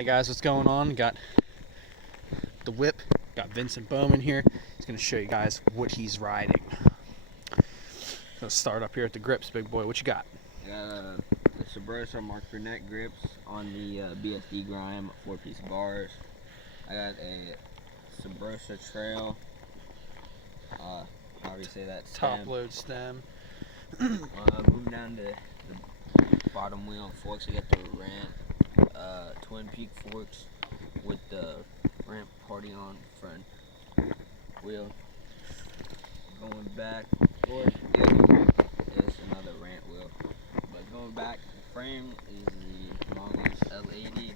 Hey guys, what's going on? Got the whip, got Vincent Bowman here. He's going to show you guys what he's riding. Let's start up here at the grips, big boy. What you got? The Sabrosa Mark Burnett grips on the BSD grime 4-piece bars. I got a Sabrosa Trail, how do you say that? Top load stem. Moving down to the bottom wheel forks, I got the ramp, twin peak forks with the ramp party on front wheel. Going back, forth, the other wheel is another ramp wheel. But going back, the frame is the mongoose L80,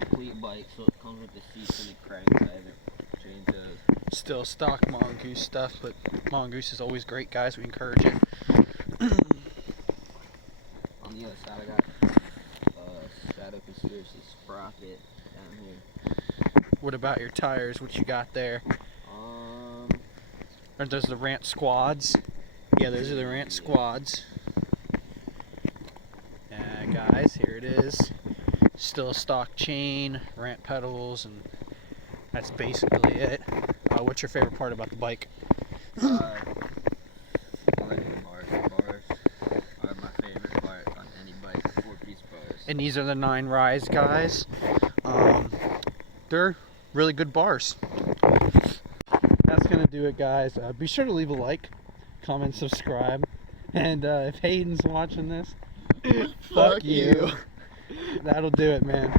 complete bike, so it comes with the seats and the cranks. I haven't changed those. Still stock mongoose stuff, but mongoose is always great, guys. We encourage it. On the other side, I got Shadow Conspiracy sprocket down here. What about your tires? What you got there? Aren't those the Rant Squads? Yeah, those are the Rant Squads. Guys, here it is. Still a stock chain, Rant pedals, and that's basically it. What's your favorite part about the bike? I like the bars. Bars are my favorite part on any bike, 4-piece bars. And these are the 9 Rise guys. They're really good bars. That's gonna do it, guys. Be sure to leave a like, comment, subscribe, and if Hayden's watching this, fuck you. That'll do it, man.